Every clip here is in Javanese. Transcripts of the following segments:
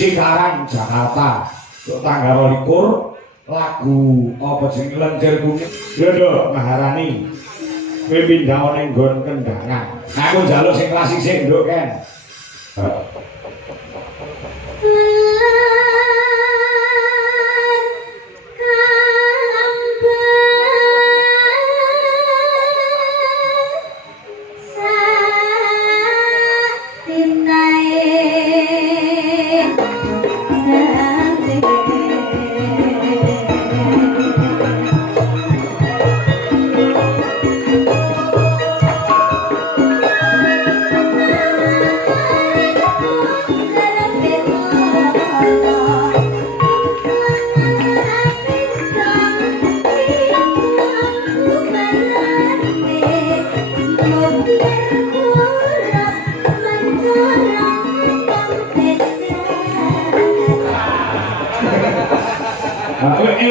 Cikarang Jakarta untuk tanggal 22 lagu apa jenenge Lenjer Kuning lho Maharani kowe pindah ning nggon kendangan aku njaluk sing klasik sik nduk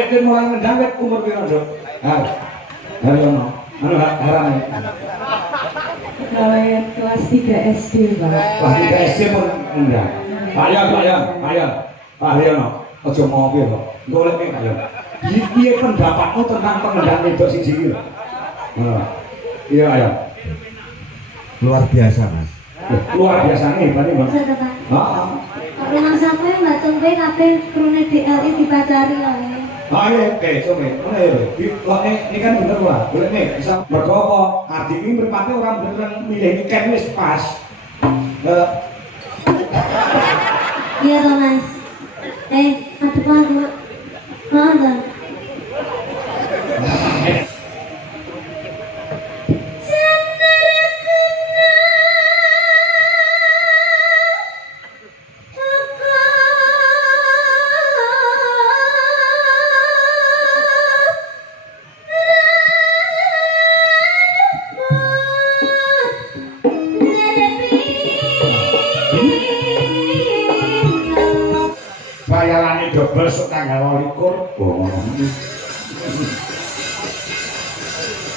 Ken mulai ngedawet umur piro, Dok? Hari ono. Anu haram. Mulai kelas 3 SD, Pak. Kelas 3 SD pun enggak. Ayo. Pak Haryono, aja ngopi kok. Golek ning ayo. Piye pendapatmu tentang pengendang wedok siji iki? Iya, ayo. Luar biasa, Mas. Luar biasa nih, berarti, Mas. Heeh. Memang sampai Mbak Tumpe kabeh krune DLI dipacari ya. Ayo, oke, coba. Ini kan bener lah. Boleh nih, bisa mergo apa? Adik ini mripate ora beneran milih ikan wis pas. Iya toh, Mas. Aduh Pak. Mana? Bayarane double sok tanggal 22.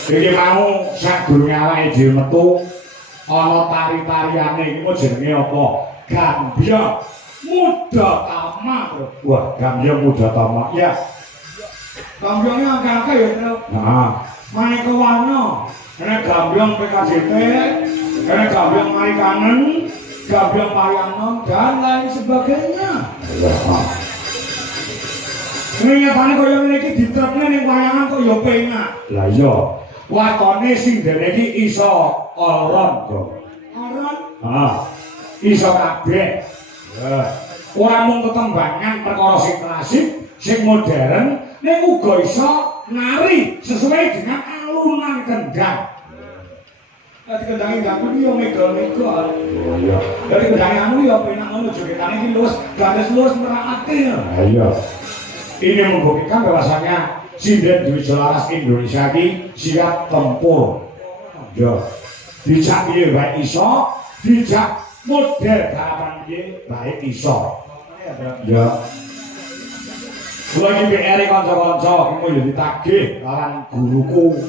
Iki mau sak durunge awake dhewe metu ana tari-tariane iki mau jenenge apa? Gambya Mudatama. Wah, Gambya Mudatama. Ya. Gambyane akeh-akeh ya, Tru. Nah, Maneka Warna. Ana Gambyong PKJT, ana Gambyong Mari Kangen, Gambyong Parianom dan lain sebagainya. Ini nyatane kaya ngene iki ditrepne ning wayangan kok ya penak. Lah iya. Watone sing dene iki iso oron, Bro. Oron? Iso kabeh. Ora mung tetembangan perkara sing klasik, sing modern, ning uga iso nari sesuai dengan alunan kendang. Dadi kendange ganggu iki yo mega-mega. Oh iya. Dadi kendange anu yo penak ngono jogetane iki luwes, ganes luwes merakake. Ha iya. Ini membuktikan bahwasanya sinden duit selaras Indonesia ini siap tempur. Ya, dijak piye baik iso, dijak model garapan piye baik iso. Ya. Kula iki PR kanca-kanca iki yo ditagih lawan guruku.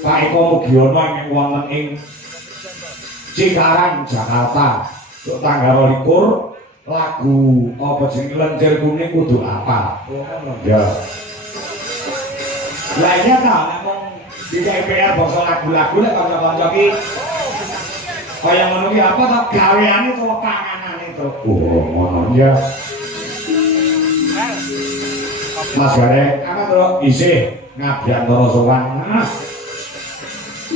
Pak Eko Mugiono yang wonten ing Cikarang Jakarta untuk tanggal 22 lagu apa jenenge Lenjer Kuning kudu apa? Ya. Lah iya ta, ngomong di DPR basa lagu-lagu nek kanca-kanca iki kaya ngono ki apa ta gaweane utawa panganane to. Oh, ngono ya. Mas Garek, apa to? Isih Ngabyantara sowan.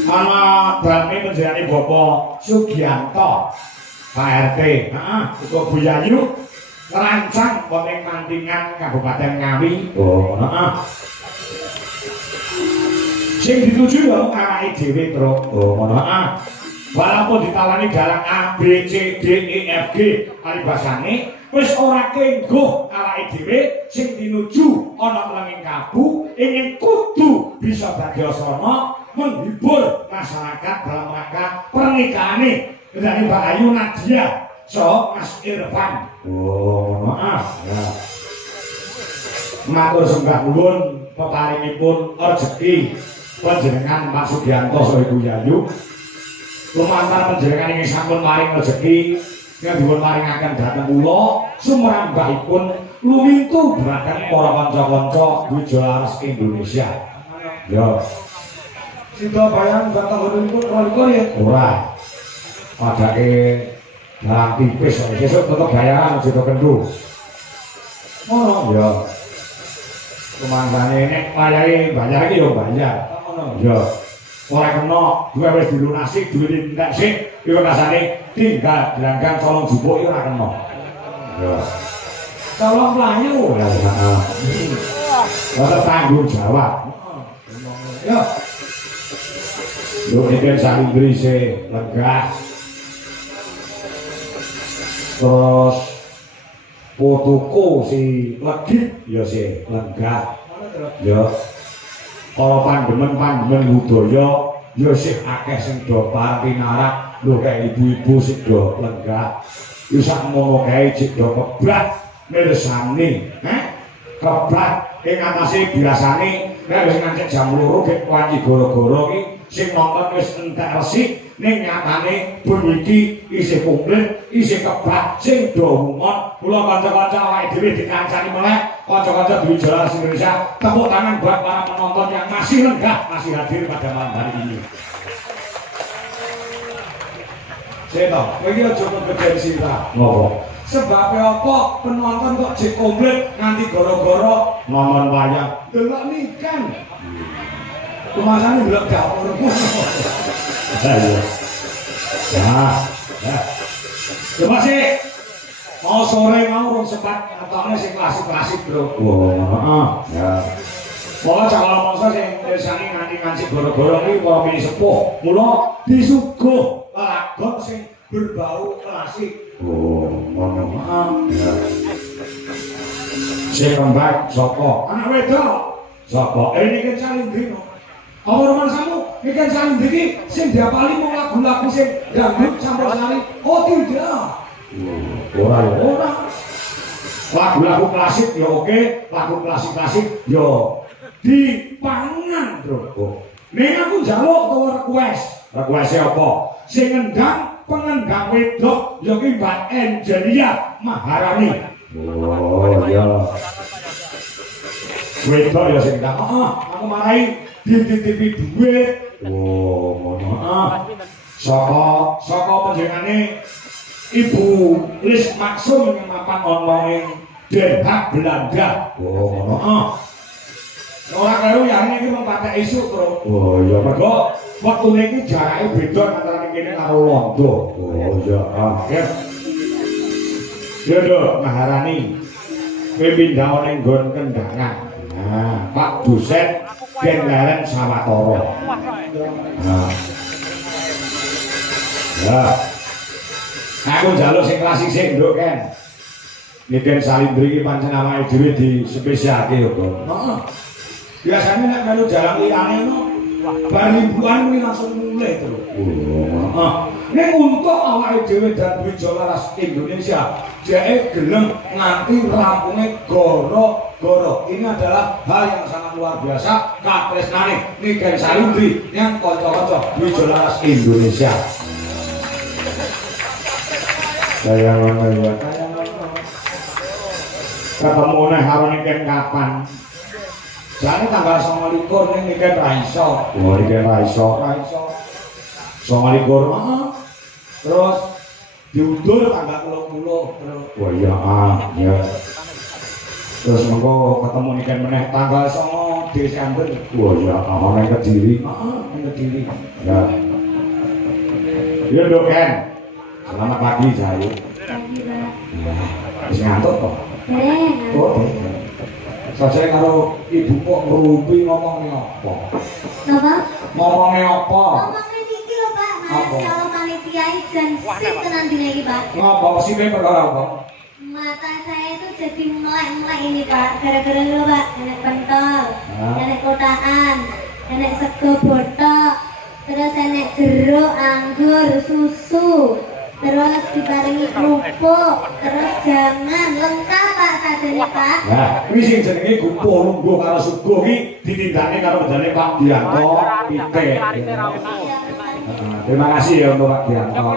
Ana drame penjenengane Bapak Sugianto. Pak RT, uga Bu Yayu ngerancang wonten Mantingan Kabupaten Ngawi. Oh, sing dituju ya awake dhewe, Tru. Oh, ngono. Walaupun ditawani dalang A, B, C, D, E, F, G, paribasane wis ora kengguh awake dhewe sing tinuju ana mlenging kabu ingin kudu bisa dadi asrama menghibur masyarakat dalam rangka pernikahan dari Mbak Ayu Nadia so Mas Irfan. Oh, maaf ya. Matur sembah nuwun peparingipun rezeki panjenengan Pak Sugianto so Ibu Yayu. Lumantar panjenengan ingin sampun maring rezeki yang dipun paringaken dhateng kula sumrambahipun lumintu dhateng para kanca-kanca Wijolaras Indonesia. Ya. Sida bayang dhateng nggonipun rolikur ya ora. Padake dalang tipis sesuk tetep bayaran sida kendhu. Ngono ya. Kemangane nek wayahe bayar iki ya bayar. Ngono ya. Ora kena duwe wis dilunasi duwe entek sik iku rasane tinggal dilanggang colong jupuk iki ora kena. Ya. Colong mlayu ya heeh. Ora tanggung jawab. Ya. Lho iki salindri se legah. Terus fotoku si legit ya si lenggah. Ya. Para pandemen-pandemen budaya ya sih akeh sing do pinarak lho kayak ibu-ibu sing do lenggah. Ya sakmono kae cek do kebrat mirsani, kebrat ing atase biasane nek wis ngancik jam 2 gek wanci goro-goro iki sing nonton wis entek resik ning nyatane bengi iki isih komplit, isih kebak sing do mungon. Kula kanca-kanca awake dhewe dikancani meneh kanca-kanca Wijolaras Indonesia, tepuk tangan buat para penonton yang masih lenggah, masih hadir pada malam hari ini. Seto, iki aja kompetensi ta. Ngopo? Sebabnya apa penonton kok jek komplit nganti goro-goro nonton wayang delok nikan. Kemasane delok dapur. Ayo. Ya. Coba sih. Mau sore mau urung sempat ngetokne sing klasik-klasik, Bro. Heeh. Ya. Pola calon mangsa sing desane nganti goro-goro iki para mini sepuh. Mula disuguh lagu sing berbau klasik. Ngono. Ya. Sing kembang sapa? Anak wedok. Sapa? Ini kan Salindri. Apa roman kamu? Ini kan Salindri iki sing diapali mung lagu-lagu sing dangdut campur-sari. Oh tidak. Ora. Lagu-lagu klasik ya oke, lagu klasik-klasik ya dipangan, Bro. Ning aku njaluk utawa request. Request apa? Sing ngendang pengendang wedok ya ki Mbak Angelia Maharani. Oh iya. Wedok ya sing ngendang. Aku marahi dititipi duit. Oh, ngono. Saka panjenengane Ibu Lis Maksum yang mapan ana ing Den Haag Belanda. Oh, ngono. Ora karo ya iki mung patek isuk, Bro. Oh iya, mergo wektune iki jarake beda antara kene karo Londo. Oh iya. Ya Dok, Maharani. Kowe pindah ning nggon kendangan. Nah, Pak Dosen Den Leren Sawatara. Nah. Ya. Aku njaluk sing klasik sing nduk kan. Niken Salindri iki pancen awake dhewe dispesialke yo, Bro. Heeh. Biasane nek melu jalan liyane no bar mingguan kuwi langsung mulai terus. Heeh. Nek untuk awake dhewe dan Wijolaras Indonesia, dhek gelem nganti rampunge goro-goro. Ini adalah hal yang sangat luar biasa katresnane Niken Salindri yang kanca-kanca Wijolaras Indonesia. Saya ngono. Ketemu nek karo Niken kapan? Jane tanggal 29 ning Niken ra iso. Oh, Niken ra iso. 29. Heeh. Terus diundur tanggal 30 terus. Oh iya, ya. Terus mengko ketemu Niken meneh tanggal 9 Desember. Oh iya, ning Kediri. Heeh, ning Kediri. Ya. Ya, Dok Ken. Selamat pagi, Jayu. Pagi, Pak. Wis ngantuk kok. Oh, saya karo ibu kok ngerumpi ngomongnya apa? Apa? Ngomongnya apa? Ngomongnya iki lho, Pak. Mas kalau panitia izin sip tenan dina iki, Pak. Ngomong sih perkara apa? Mata saya itu jadi melek-melek ini, Pak. Gara-gara lho, Pak. Nenek pentol, nenek kotaan, nenek sego botok, terus nenek jeruk, anggur, susu. Terus diparingi kerupuk, terus jangan lengkap Pak sajane Pak. Nah, ini sing jenenge gupuh lungguh karo suguh iki ditindakne karo jenenge Pak Dianto Pite. Terima kasih ya untuk Pak Dianto.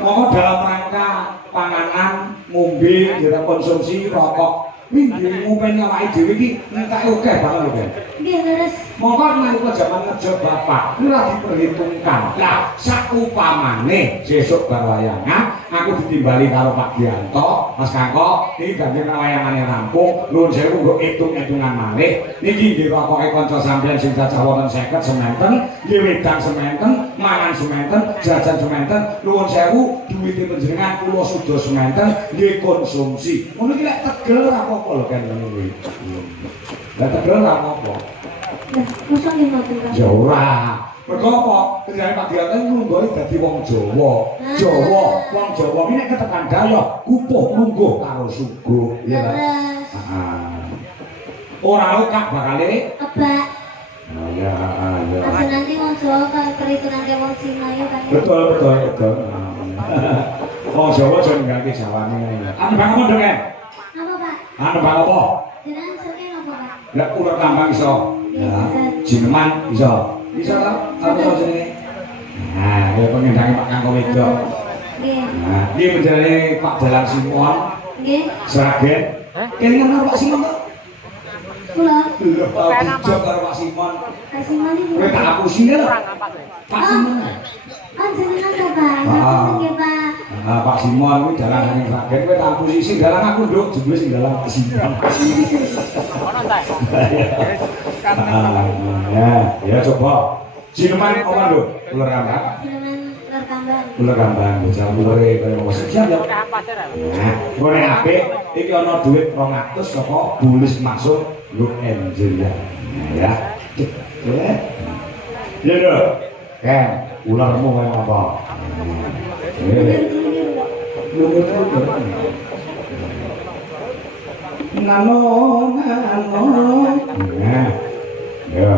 Mohon dalam rangka panganan, ngombe, kita konsumsi rokok. Ini ngomongin awake dhewe iki entek oke banget lho, Ben. Nggih, leres. Monggo nalika jaman ngejo bapak, ora diperhitungkan. Lah, sakupamane sesuk bar wayangan, aku ditimbali karo Pak Dianto, Mas Kangko, iki ganti wayangane rampung, nuwun sewu nggo hitung-hitungan malih. Niki nggih rokoke kanca sampeyan sing cacah wonten 50 sementen, nggih wedang sementen, mangan sementen, jajan sementen, nuwun sewu duwite panjenengan kula suda sementen, nggih konsumsi. Ngono iki lek tegel ora apa-apa lho kan ngono kuwi. Lah tegel ora apa-apa. Lah, mosok nggih ngoten Pak. Ya ora. Mergo apa? Kendane Pak Dianto nglungguhi dadi wong Jawa. Jawa, wong Jawa iki nek ketekan dayoh, kupuh lungguh karo suguh. Iya ta? Leres. Heeh. Ora lokak bakale. Kebak. Oh ya, ya. Asal nanti wong Jawa kaya perhitungan ke wong Cina ya kan. Betul, betul, betul. Wong Jawa aja nggake Jawane. Anu bang apa ndek? Apa Pak? Anu bang apa? Jenengan sering apa Pak? Lah ular kambang iso. Ya, jineman iso. Bisa ta? Apa iso jenenge? Nah, ya pengendange Pak Kangko wedok. Nggih. Nah, iki menjane Pak Dalang Simon, Nggih. Sragen. Kene karo Pak Simon kok. Kula Lho, Pak Dijo karo Pak Simon. kasih mali Kowe tak hapusine lho. Pak Simon. Oh, jenengan to Pak. Ah. Nggih Pak. Nah, Pak Simon kuwi dalangane Sragen, kowe tak hapusi sing dalang aku nduk, jebule sing dalang Pak Simon. Ono ta? Ya coba. Jineman apa nduk? Ular kambang. Jenengan ular kambang. Ular kambang, bocah ulure kaya wong siap ya. Nah, ngene apik, iki ana dhuwit 200 saka bulis masuk Look Angel ya. Nah, ya. Ya lho. Kan, ularmu kaya apa? Nano, nano. Nah, ya.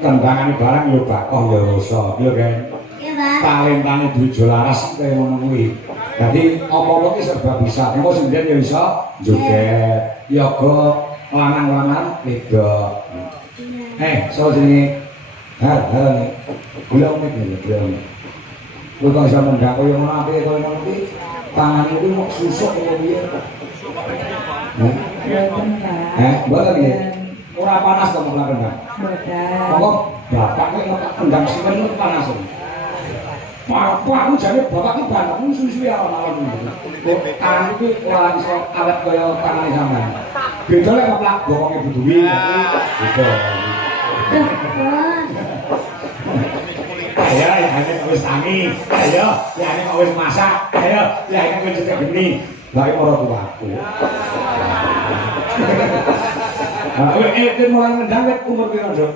Tendangane barang yo bakoh yo rasa, yo kan. Iya, Pak. Talentane Dwijo Laras kaya ngono kuwi. Dadi apa-apa ki serba bisa. Engko sendirian yo iso joget, yoga, lanang-lanang wedok. So jenenge har nih. Gula mek gula. Lu kok iso mundhak koyo ngono apike koyo ngono kuwi. Tangan kuwi mok susuk kaya piye. Boten, Pak. Mboten nggih. Boten. Ora panas to mok kendang. Boten. Kok bapak ki ngepak kendang simen lu panas. Bapak ku jane bapak ki bangun suwi-suwi alon-alon. Kok tangan iki ora iso awet kaya tangane sampean. Beda lek ngeplak bokonge buduwi. Beda. Ayo, ya ini wis tangi. Ayo, ya ini wis masak. Ayo, ya ini wis cetek geni. Lah iki ora tuaku. Mulai ngendang wis umur piro, Dok?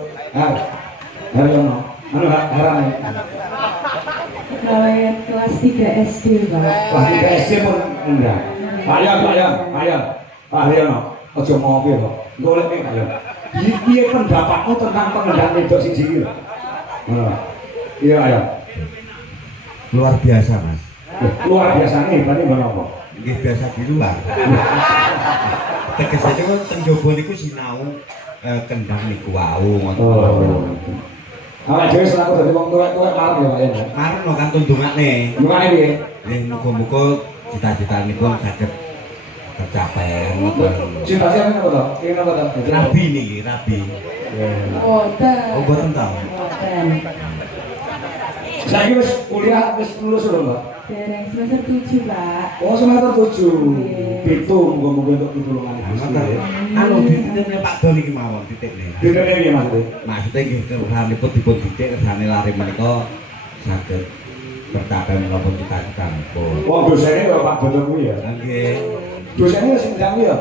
Hari ono. Anu haran. Pegawai kelas 3 SD, Pak. Kelas 3 SD pun ngendang. Ayo. Pak Haryono, aja ngopi kok. Golek nek ayo. Piye pendapatmu tentang pengendang wedok siji iki? Iya, ayo. Luar biasa, Mas. Luar biasa nih, berarti menapa? Nggih biasa di luar. Tegesane kok teng jaba niku sinau kendang niku wau ngoten. Awak dhewe selaku dadi wong tuwek-tuwek marep ya, Pak ya. Marep no kan tundungane. Gimana piye? Nggih muga-muga cita-citanipun saged tercapai ngoten. Cita-citane apa to? Kene apa to? Rabi niki, rabi. Boten. Oh, boten ta. Boten. Saiki wis kuliah wis lulus lho, Mbak. Dereng semester 7, Pak. Oh, semester 7. Pitu muga-muga untuk pitulungan Gusti. Anu dititipne Pak Don iki mawon titipne. Ditene piye maksudnya? Maksudnya nggih kersane dipun didik kersane lare menika saged bercapai menapa cita-citanipun. Wong dosene ya Pak Dodo kuwi ya. Nggih. Dosene wis ndang ya.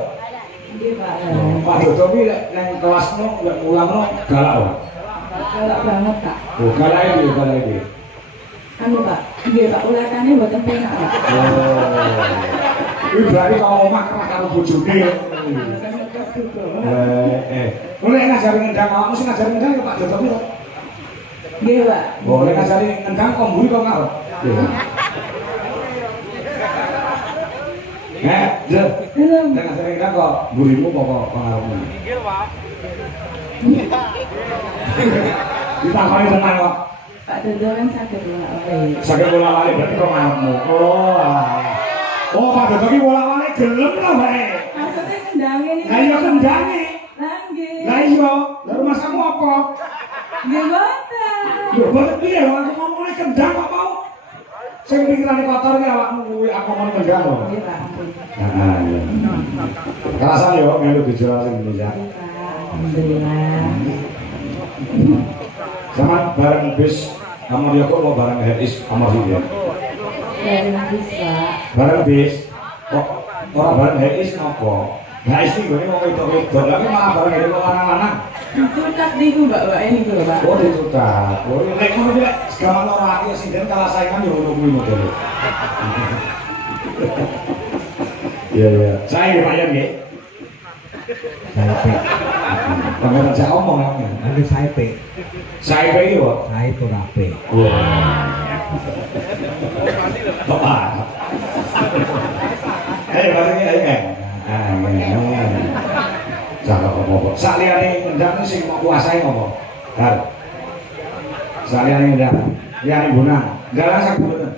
Nggih, Pak. Pak Dodo kuwi nang kelasmu lek mulangno galak wae. Galak banget, Pak. Oh, galake piye? Anu, Pak. Nggih, Pak, ulekane mboten penak, Pak. Kuwi berarti kok omah kerah karo bojone. Oleh ngajari ngendang awakmu sing ngajari ngendang ya Pak Dodo kuwi to. Nggih, Pak. Boleh ngajari ngendang kok mburi kok ngarep. Jel. Belum. Nek ngajari ngendang kok mburimu kok ngarepmu. Pinggir, Pak. Ditakoni tenang kok. Pak Dodo kan saged bolak-balik. Saged bola-balik berarti kok ngarepmu. Oh, Pak Dodo ki bola-balik gelem lho bae. Maksudnya kendange nih. Lah iya kendange. Lah nggih. Lah iya, lha rumah kamu apa? Nggih, boten. Lho boten piye lho aku ngomongane kendang kok mau. Sing pikirane kotor ki awakmu kuwi aku ngomong kendang lho. Nggih, Pak. Ampun. Nah, iya. Kerasan yo melu dijual sing Indonesia. Nggih, Pak. Alhamdulillah. Sama bareng bis Amor Yoko mau bareng HIS Amor Yoko. Dari bis, Pak. Bareng bis. Kok ora bareng HIS nopo? HIS iki gone mau wedok-wedok, tapi malah bareng hari lanang-lanang. Dicukat niku, Mbak, ini lho, Pak. Oh, dicutak. Oh, nek ngono iki lek segaman ora laki sinden kalah saingan yo ngono kuwi modele. Iya. Saya Pak Yan nggih. Saya pe. Pangeran aja omong ya. Anu saya pe. Saya iki kok. Saya ora pe. Bapak. Ayo bareng ayo. Jangan apa-apa. Saliyane ngendang sing mau kuasai apa? Har. Saliyane ngendang. Ya ibunang. Garang sak mboten.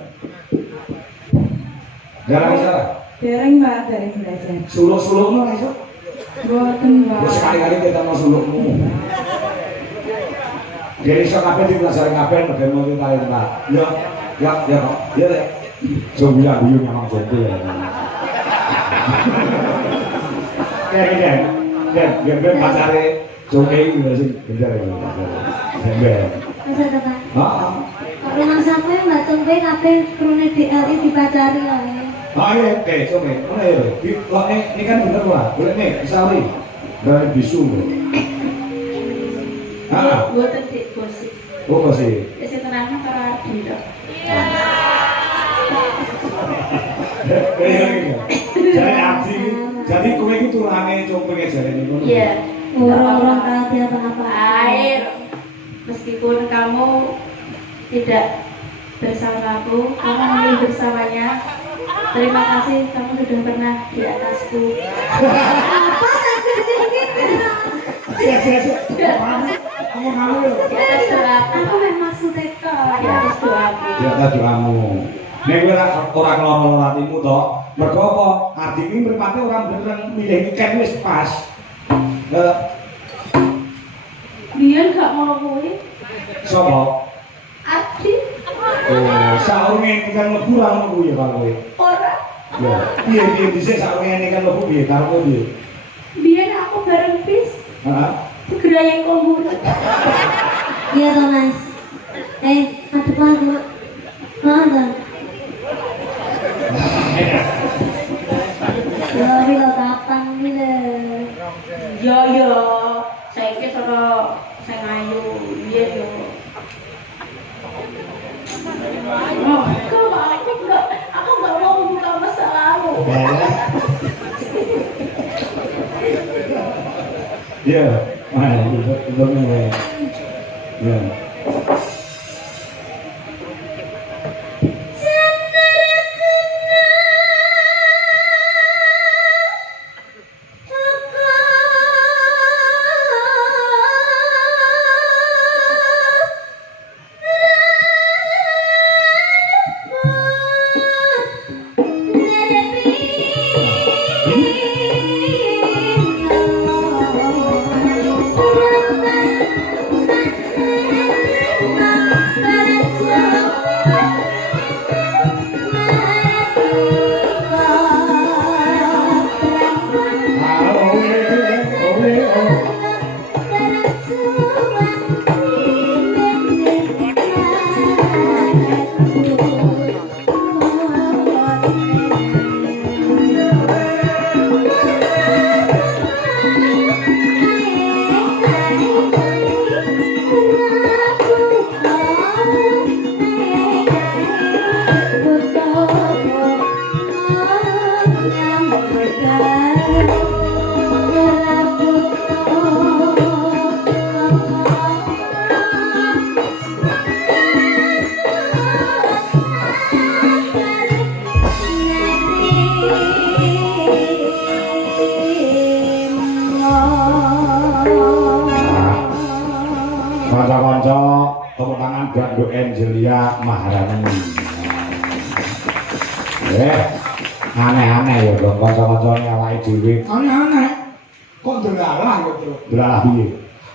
Garang salah. Dereng, Pak, dereng belajar. Suluk-sulukmu ora iso. Boten, Pak. Wis sekali-kali kita mau sulukmu. Jadi iso kabeh dipelajari kabeh model mau talenta. Ya kok. Ya Rek. Jombi guyu memang jombi ya. Gen pacare joke iki lho sing bener ya pacare. Gen. Masa to, Pak? Heeh. Kok rumah sampe Mbak Tumpe kabeh krune DLI dipacari ya. Iya, coba. Mana ya? Ini kan bener lah. Boleh nih, Isauri. Dari bisu. Boten dik gosip. Oh, masih. Wis tenang karo Ardi to. Jadi abdi. Jadi kowe iki turane compe jarene ngono. Iya. Orang-orang kaya apa-apa. Air. Meskipun kamu tidak bersamaku, kamu memilih bersamanya. Terima kasih kamu sudah pernah di atasku. Apa maksudnya gitu? Kamu ya. Di atas doaku. Aku memang maksudnya kok. Di atas doaku. Ya tadi kamu. Nek kowe ora ngeloro hatimu to, Mergo apa? Adik iki mripate ora bener milih ikan wis pas. Biyen gak ngono kuwi. Sapa? Adik Oh, saurunge ikan mlebu ra ngono kuwi ya karo kowe. ora. Ya, piye dhisik saurunge ikan mlebu piye karo kowe piye? Biyen aku bareng bis Heeh. gerayang komune. Iya toh Mas. Adep lagi Mak. Mana? Ya, bila kapan gitu. Yo saiki ora sing ayu biyen yo. Oh, aku nggak mau membuka masa lalu. Ya, belum ya. Ya. Kanca-kanca tepuk tangan buat Bu Angelia Maharani. Aneh-aneh ya dong kanca-kancane awake dhewe. Aneh-aneh. Kok ndelalah gitu. Ndelalah piye?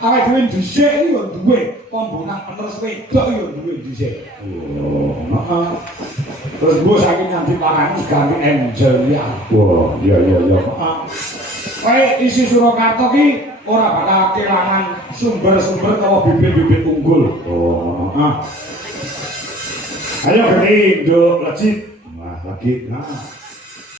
Awake dhewe dhisik iki yo duwe pembunan penerus wedok yo duwe dhisik. Oh, heeh. Terus Bu saking nanti parani ganti Angelia. Wah, iya. Heeh. Kae isi Surakarta ki ora bakal kelangan sumber-sumber utawa bibit-bibit unggul. Oh, heeh. Ayo gede, nduk lecit. Wah, lagi. Nah.